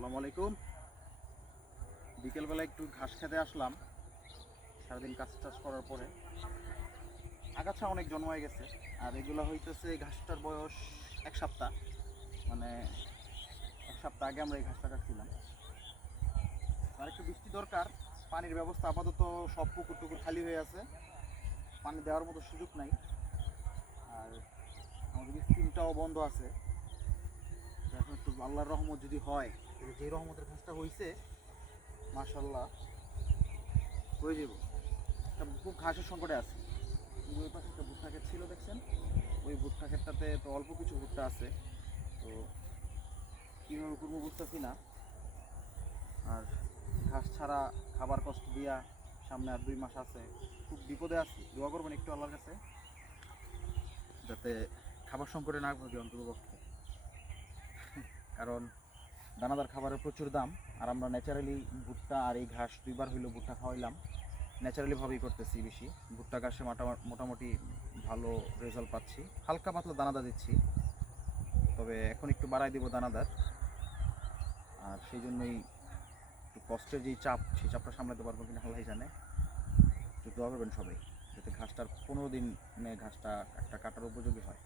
আসসালামু আলাইকুম। বিকেলবেলা একটু ঘাস খেতে আসলাম সারাদিন কাজ টাজ করার পরে। আগাছা অনেক জন্মায় গেছে, আর এগুলো হইতেছে ঘাসটার বয়স 1 সপ্তাহ। মানে 1 সপ্তাহ আগে আমরা এই ঘাসটা কাটছিলাম। আর একটু বৃষ্টি দরকার। পানির ব্যবস্থা আপাতত সব পুকুর টুকুর খালি হয়ে আছে, পানি দেওয়ার মতো সুযোগ নাই। আর আমাদের স্কিমটাও বন্ধ আছে। এখন একটু আল্লাহর রহমত যদি হয়, যে রহমতের ঘাসটা হয়েছে মাশাল্লাহ হয়ে যাব। খুব ঘাসের সংকটে আছে। ওই পাশে একটা ভুট্টা ক্ষেত ছিল দেখছেন, ওই ভুট্টা ক্ষেতটাতে তো অল্প কিছু ভুট্টা আছে, তো কীভাবে করবো বুঝতেছি না। আর ঘাস ছাড়া খাবার কষ্ট দিয়া সামনে আর 2 মাস আছে, খুব বিপদে আছি। দোয়া করবেন একটু আল্লাহর কাছে যাতে খাবার সংকটে না ভোগে অন্ততপক্ষে। কারণ দানাদার খাবারের প্রচুর দাম, আর আমরা ন্যাচারালি ভুট্টা আর এই ঘাস 2বার হইলো ভুট্টা খাওয়াইলাম, ন্যাচারালিভাবেই করতেছি বেশি। ভুট্টা ঘাসে মোটামুটি ভালো রেজাল্ট পাচ্ছি, হালকা পাতলা দানাদার দিচ্ছি, তবে এখন একটু বাড়াই দিব দানাদার। আর সেই জন্যই একটু কষ্টের যেই চাপ, সেই চাপটা সামলাতে পারবো কিনা আল্লাহই জানে। একটু দোয়া করবেন সবাই যাতে ঘাসটার 15 দিনে ঘাসটা একটা কাটার উপযোগী হয়।